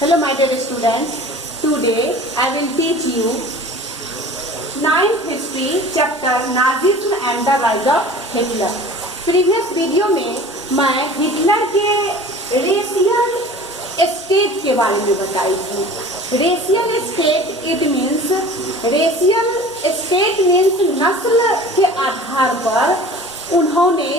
Hello my dear students, today I will teach you 9th history chapter Nazism and the rise of Hitler. Previous video में मैं Hitler के racial state के बारे में बताई थी। Racial state it means racial state means नस्ल के आधार पर उन्होंने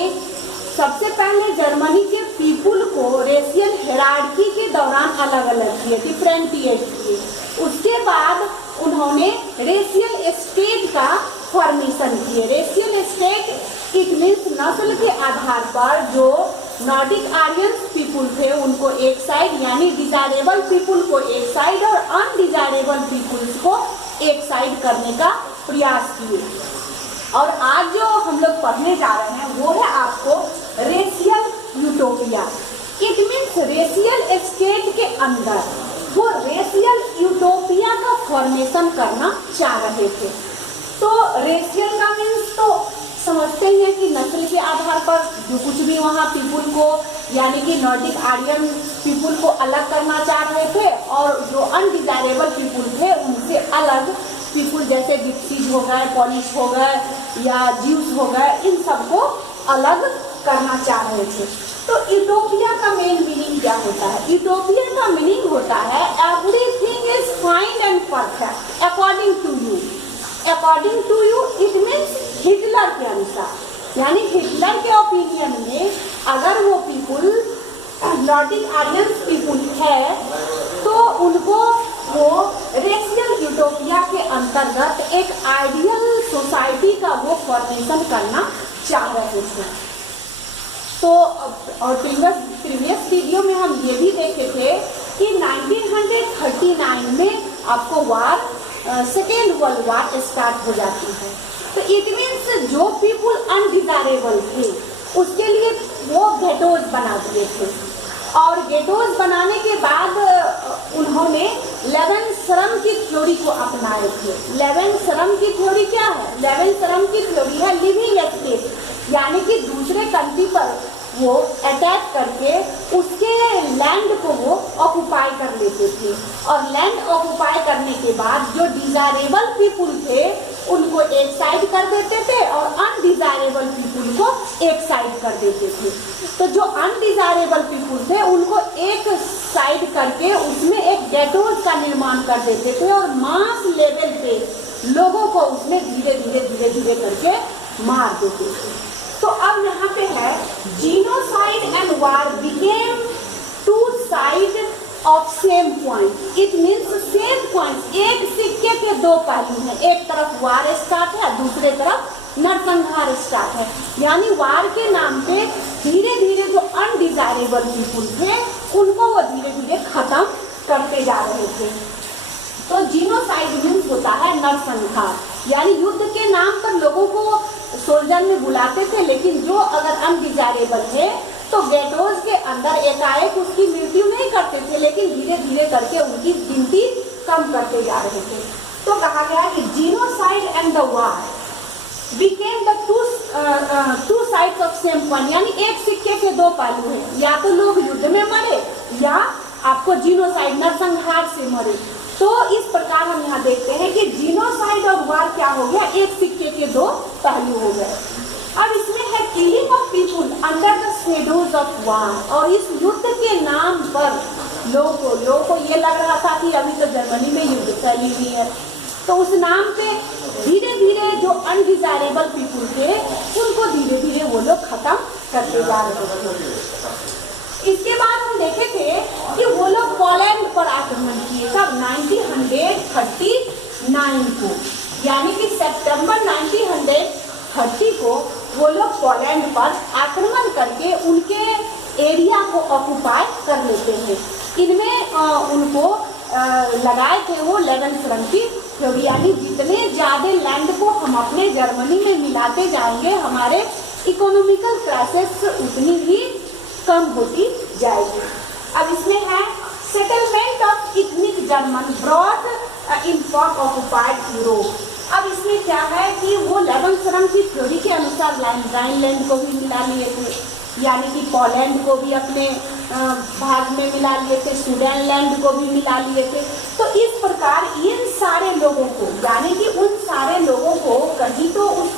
सबसे पहले जर्मनी के पीपुल को रेशियल हेरार्की के दौरान अलग अलग किए, डिफरेंशिएट किए। उसके बाद उन्होंने रेशियल स्टेट का फॉर्मेशन किए। रेशियल स्टेट इट मीन्स नस्ल के आधार पर जो नॉर्डिक आर्यन पीपुल थे उनको एक साइड यानी डिजायरेबल पीपुल को एक साइड और अनडिजायरेबल पीपुल्स को एक साइड करने का प्रयास किए। और आज जो हम लोग पढ़ने जा रहे हैं वो है आपको racial utopia. It means racial state के अंदर वो रेशियल यूटोपिया का फॉर्मेशन करना चाह रहे थे। तो रेशियल का मीन्स तो समझते ही हैं कि नस्ल के आधार पर जो कुछ भी वहाँ पीपुल को यानी कि नॉर्डिक आर्यन पीपुल को अलग करना चाह रहे थे और जो अनडिजायरेबल पीपुल थे उनसे अलग पीपुल जैसे जिप्सीज हो गए, पॉलिश हो गए या ज्यूस हो गए, इन सबको अलग करना चाह रहे थे। तो यूटोपिया का मेन मीनिंग क्या होता है? यूटोपिया का मीनिंग होता है everything is fine and perfect according to you. According to you it means Hitler के अनुसार, यानी हिटलर के ओपिनियन में अगर वो पीपुल नॉर्डिक आर्यन पीपुल है तो उनको वो रेशियल यूटोपिया के अंतर्गत एक आइडियल सोसाइटी का वो फॉर्मेशन करना चाह रहे थे। तो और प्रीवियस वीडियो में हम ये भी देखे थे कि 1939 में आपको war second world war start हो जाती है। तो इट मीन्स जो पीपुल अनडिजायरेबल थे उसके लिए वो गेटोज बना दिए थे और गेटोज बनाने के बाद उन्होंने लेवेनसरम की थ्योरी को अपनाए थे। लेवेनसरम की थ्योरी क्या है? लेवेनसरम की थ्योरी है लिविंग स्टेट, यानी कि दूसरे कंट्री पर वो अटैक करके उसके लैंड को वो ऑक्युपाई कर लेते थे और लैंड ऑक्युपाई करने के बाद जो डिजायरेबल पीपुल थे उनको एक साइड कर देते थे और अनडिजायरेबल पीपुल को एक साइड कर देते थे। तो जो अनडिजायरेबल पीपुल थे उनको एक साइड करके उसमें एक गेटोज का निर्माण कर देते थे और मास लेवल पे लोगों को उसमें धीरे धीरे करके मार देते थे। तो अब यहाँ पे है genocide and war became two side of same point. It means same point, एक सिक्के के दो पहलू हैं। एक तरफ वार स्टार्ट है, दूसरे तरफ नरसंहार स्टार्ट है। यानी वार के नाम पे धीरे धीरे जो अनडिजायरेबल पीपुल थे उनको वो धीरे धीरे खत्म करते जा रहे थे। तो जीनोसाइड मीन्स होता है नरसंहार, यानी युद्ध के नाम पर लोगों को सोल्जर में बुलाते थे, लेकिन जो अगर अनडिजायरेबल थे तो गेटोज के अंदर एकाएक उसकी मृत्यु नहीं करते थे, लेकिन धीरे धीरे करके उनकी गिनती कम करते जा रहे थे। तो कहा गया कि genocide and the war became the two sides of same point, यानी एक सिक्के के दो पहलू हैं। या तो लोग युद्ध में मरे या आपको जीनोसाइड नरसंहार से मरे। तो इस प्रकार हम यहाँ देखते हैं कि जीनोसाइड और वार क्या हो गया, एक सिक्के के दो पहलू हो गए। अब इसमें है killing of people under the shadows of war, और इस युद्ध के नाम पर लोगों को ये लग रहा था कि अभी तो जर्मनी में युद्ध फैली हुई है, तो उस नाम पे धीरे धीरे जो अनडिजायरेबल पीपुल थे उनको धीरे धीरे वो लोग खत्म करते जा रहे थे। इसके बाद हम देखे थे कि वो लोग पोलैंड पर आक्रमण किए तब 1939 को, यानी कि सितंबर 1930 को वो लोग पोलैंड पर आक्रमण करके उनके एरिया को ऑक्युपाई कर लेते हैं। इनमें उनको लगाए थे वो लेवेनसरम की थ्योरी, यानी जितने ज्यादा लैंड को हम अपने जर्मनी में मिलाते जाएंगे हमारे इकोनॉमिकल क्राइसिस उतनी ही कम होती जाएगी। अब इसमें है settlement of ethnic German brought in for occupied Europe. अब इसमें क्या है कि वो लेवेनसरम की थ्योरी के अनुसार राइनलैंड को भी मिला लिए थे, यानी कि पोलैंड को भी अपने भाग में मिला लिए थे, सुडेनलैंड को भी मिला लिए थे। तो इस प्रकार इन सारे लोगों को, यानी कि उन सारे लोगों को कहीं तो उस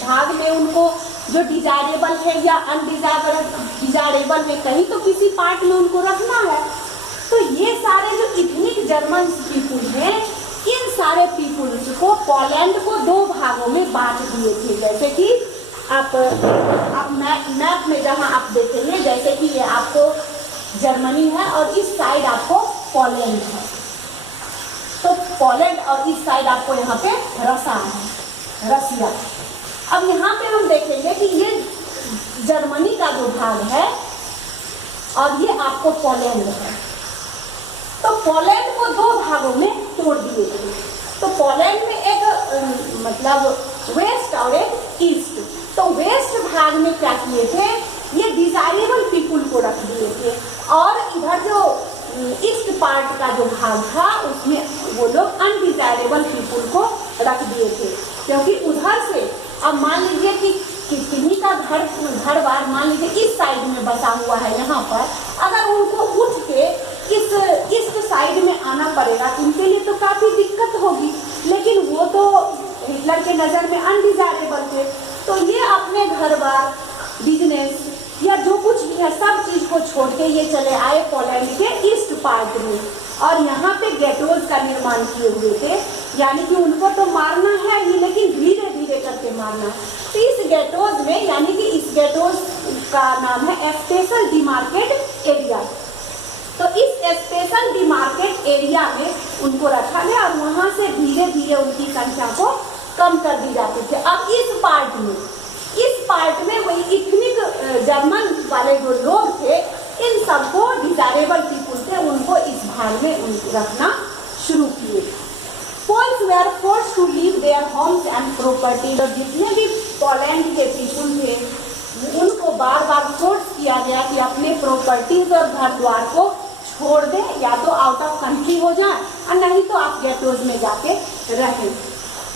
भाग में उनको जो डिजायरेबल है या अनडिजायरेबल है, कहीं तो किसी पार्ट में उनको रखना है। तो ये सारे जो इथनिक जर्मन पीपुल हैं, इन सारे पीपुल्स को पोलैंड को दो भागों में बांट दिए थे। जैसे कि आप मैप में जहां आप देखेंगे, जैसे कि ये आपको जर्मनी है और इस साइड आपको पोलैंड है। तो पोलैंड और इस साइड आपको यहाँ पे रसिया। अब यहाँ पे हम देखेंगे कि ये जर्मनी का जो भाग है और ये आपको पोलैंड है। तो पोलैंड को दो भागों में तोड़ दिए थे। तो पोलैंड में एक मतलब वेस्ट और एक ईस्ट। तो वेस्ट भाग में क्या किए थे, ये डिजायरेबल पीपुल को रख दिए थे, और इधर जो ईस्ट पार्ट का जो भाग था उसमें वो लोग अनडिजायरेबल पीपुल को रख दिए थे। क्योंकि उधर से अब मान लीजिए कि किन्हीं का घर बार मान लीजिए इस साइड में बसा हुआ है, यहाँ पर अगर उनको उठ के इस ईस्ट साइड में आना पड़ेगा तो उनके लिए तो काफी दिक्कत होगी। लेकिन वो तो हिटलर के नज़र में अनडिजायरेबल थे। तो ये अपने घर बार, बिजनेस या जो कुछ भी है सब चीज को छोड़ के ये चले आए पोलैंड के ईस्ट पार्ट में, और यहाँ पे गेटोज का निर्माण किए हुए थे। यानी कि उनको तो मारना है ही, लेकिन धीरे धीरे करके मारना है। तो इस गेटोज में, यानी कि इस गेटोज का नाम है स्पेशल डिमार्केट एरिया। तो इस स्पेशल डिमार्केट एरिया में उनको रखा गया और वहां से धीरे धीरे उनकी संख्या को कम कर दी जाती थी। अब इस पार्ट में वही इथनिक जर्मन वाले जो लोग थे, इन सबको डिजायरेबल पीपुल थे, उनको इस भाग में रखना शुरू किए। Poles were forced to leave their homes and property. तो जितने भी पोलैंड के पीपुल थे उनको बार बार फोर्स किया गया कि अपने प्रॉपर्टीज और घर द्वार को छोड़ दे, या तो आउट ऑफ कंट्री हो जाए और नहीं तो आप गेटोज में जाके रहें।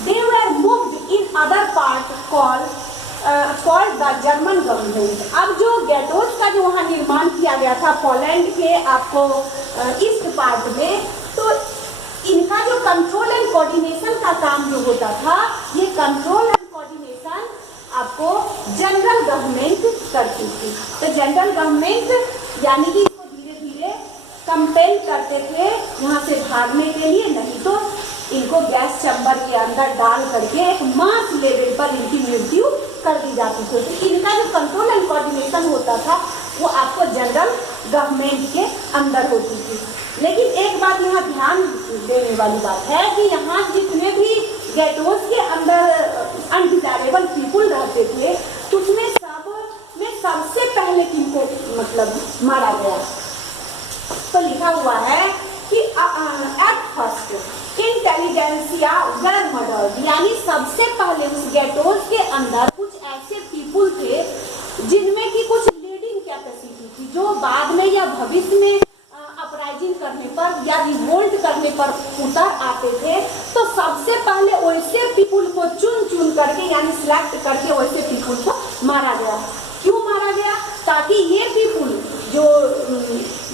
They were moved in other part called the German government. अब जो गेटोज का जो वहाँ निर्माण किया गया था पोलैंड के आपको ईस्ट पार्ट में, तो इनका जो कंट्रोल एंड कोऑर्डिनेशन का काम जो होता था, ये कंट्रोल एंड कोऑर्डिनेशन आपको जनरल गवर्नमेंट करती थी। तो जनरल गवर्नमेंट यानी कि इसको धीरे धीरे कंपेल करते थे यहाँ से भागने के लिए, नहीं तो इनको गैस चैम्बर के अंदर डाल करके एक मास लेवल पर इनकी मृत्यु कर दी जाती थी। तो इनका जो कंट्रोल एंड कोऑर्डिनेशन होता था वो आपको जनरल गवर्नमेंट के अंदर होती थी। लेकिन एक बात यहाँ ध्यान देने वाली बात है कि यहाँ जितने भी गेटोज के अंदर अनडिजायरेबल पीपुल रहते थे, उसमें सबसे पहले किनको मतलब मारा गया, तो लिखा हुआ है कि at first intelligentsia were murdered. यानी सबसे पहले उस गेटोज के अंदर कुछ ऐसे पीपुल थे जिनमें की कुछ लीडिंग कैपेसिटी थी, जो बाद में या भविष्य में अपराइजिंग करने पर या रिवोल्ट करने पर उतर आते थे। तो सबसे पहले वैसे पीपुल को चुन करके यानी सिलेक्ट करके वैसे पीपुल को मारा गया। क्यों मारा गया? ताकि ये पीपुल जो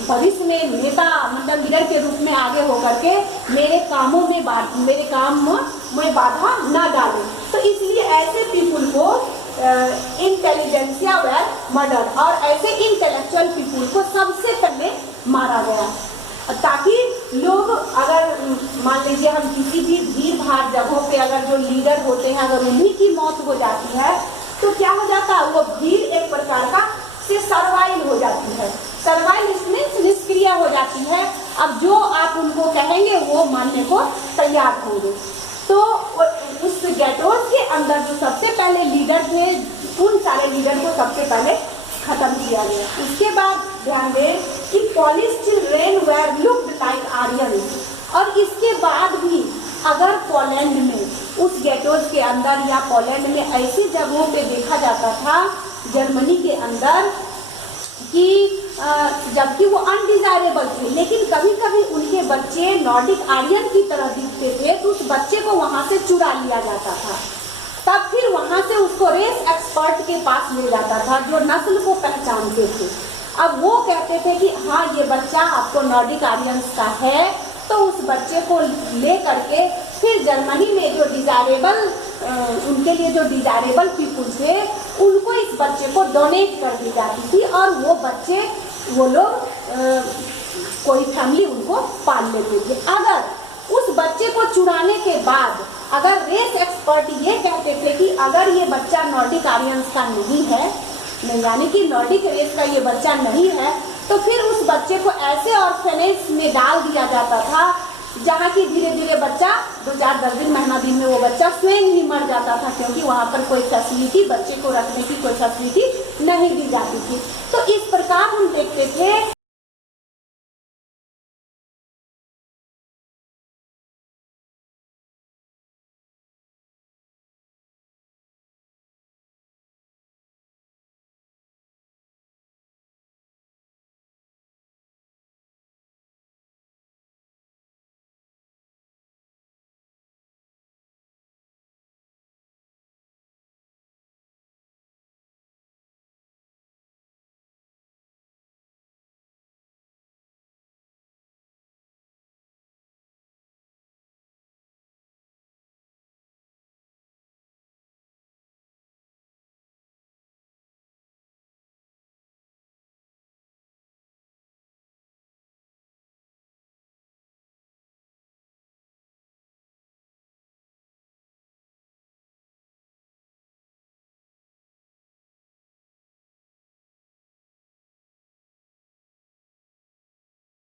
भविष्य में नेता मतलब लीडर के रूप में आगे होकर के मेरे काम में बाधा न डाले। तो इसलिए ऐसे पीपुल को इंटेलिजेंसिया वेर मर्डर, और ऐसे इंटेलेक्चुअल पीपुल को सबसे पहले मारा गया, ताकि लोग अगर मान लीजिए हम किसी भी भीड़ भाड़ जगहों पे अगर जो लीडर होते हैं अगर उन्हीं की मौत हो जाती है तो क्या हो जाता है, वो भीड़ एक प्रकार का से सर्वाइल हो जाती है। सर्वाइल मीन्स निष्क्रिय हो जाती है। अब जो आप उनको कहेंगे वो मानने को तैयार होंगे। तो उस गेटोज के अंदर जो सबसे पहले लीडर थे, उन सारे लीडर को सबसे पहले खत्म किया गया। उसके बाद ध्यान दें कि Polish children were looked like Aryans, और इसके बाद भी अगर पोलैंड में उस गेटोज के अंदर या पोलैंड में ऐसी जगहों पे देखा जाता था जर्मनी के अंदर कि जबकि वो अनडिजायरेबल थे, लेकिन कभी कभी उनके बच्चे नॉर्डिक आर्यन की तरह दिखते थे, तो उस बच्चे को वहाँ से चुरा लिया जाता था। तब फिर वहां से उसको रेस एक्सपर्ट के पास ले जाता था जो नस्ल को पहचानते थे। अब वो कहते थे कि हाँ ये बच्चा आपको नॉर्डिक आर्यंस का है, तो उस बच्चे को ले करके फिर जर्मनी में जो डिजायरेबल उनके लिए जो डिजायरेबल पीपुल थे उनको इस बच्चे को डोनेट कर दी जाती थी और वो बच्चे वो लोग कोई फैमिली उनको पाल लेते थे। अगर उस बच्चे को चुराने के बाद अगर रेस एक्सपर्ट ये कहते थे कि अगर ये बच्चा नॉर्डिक आर्यंस का नहीं है, यानी कि नॉर्डिक रेस का ये बच्चा नहीं है, तो फिर उस बच्चे को ऐसे ऑर्फेनेज में डाल दिया जाता था जहाँ की धीरे धीरे बच्चा 2-4 10 दिन महीना दिन में वो बच्चा स्वयं ही मर जाता था, क्योंकि वहाँ पर कोई फैसिलिटी बच्चे को रखने की कोई फैसिलिटी नहीं दी जाती थी। तो इस प्रकार हम देखते थे